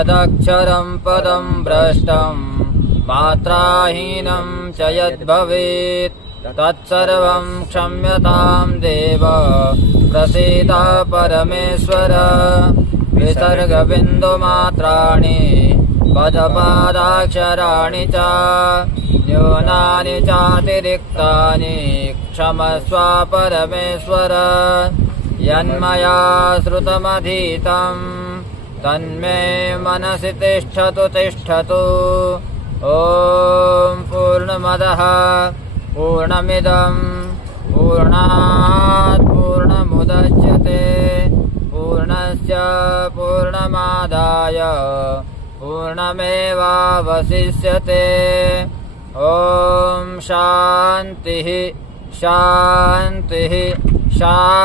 यदक्षरं पदं भ्रष्टं मात्राहीनं च यद्भवेत् तत्सर्वं क्षम्यतां देव प्रसीद परमेश्वर। विसर्गबिन्दुमात्राणि पदपादाक्षराणि च न्यूनानि चातिरिक्तानि क्षमस्व परमेश्वर। यन्मया श्रुतमधीतं तन्मे मनसि तिष्ठतु तिष्ठतु। ॐ पूर्णमदः पूर्णमिदं पूर्णात् पूर्णमुदच्यते पूर्णस्य पूर्णमादाय पूर्णमेवावशिष्यते। ॐ शान्तिः शान्तिः शान्तिः।